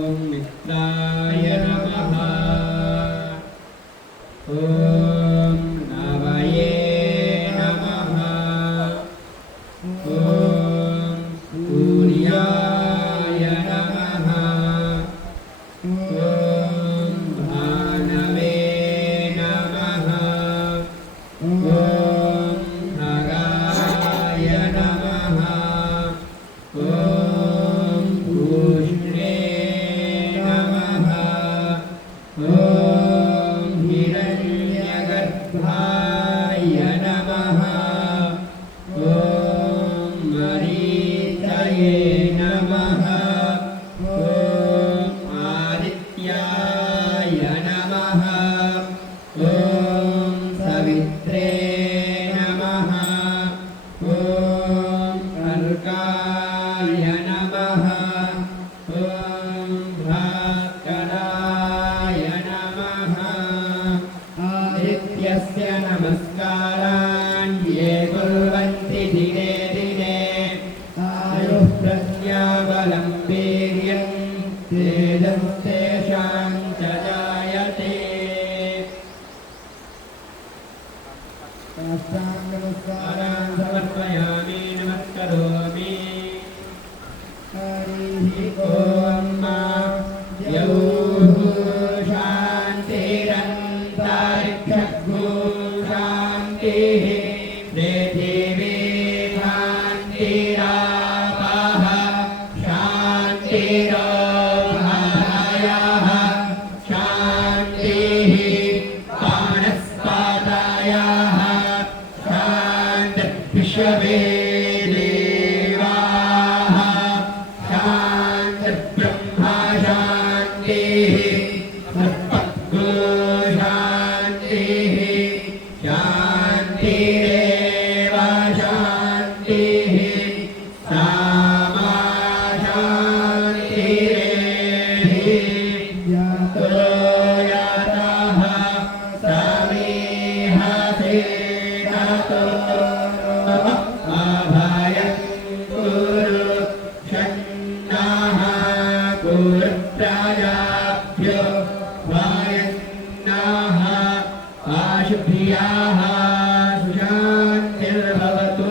ओम मित्राय नमः। ओम नवये नमः। ओम सूर्याय नमः। ओम भानवे नमः। ओम खगाय नमः। ओम कृष्णे नमः। ओम हिरण्यगर्भाय नमः। ओम मरीचये नमः। ओम आदित्याय नमः। ओम सवित्रे नमः। ओम अर्काय नमः। ओम भास्कराय नमः। आदित्यस्य नमस्कारान् ये कुर्वन्ति दिने दिने आयुः प्रज्ञाबलं वीर्यं तेजस्तेषां च जायते। नमस्कारान् समर्पयामि नमस्करोमि। हरिः ओम यौः शान्तिरन्तरिक्षगो शान्तिः पृथिवी शान्तिरापः शान्तिरोपहयः शान्तिः वनस्पतयः शान्तिर्विश्वे देवाः शान्तिर्ब्रह्म शान्तिः सर्वगो शान्तिः शान्तिरेव शान्तिः सामा शान्तिरेधि यतो यतः समीहते ततो अभयं कुरु षण्णः कुरु प्रजाभ्यो भयन्नः आशुभ्याः सुशान्तिर्भवतु।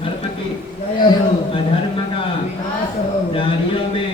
धर्म की अधर्म का जारियों में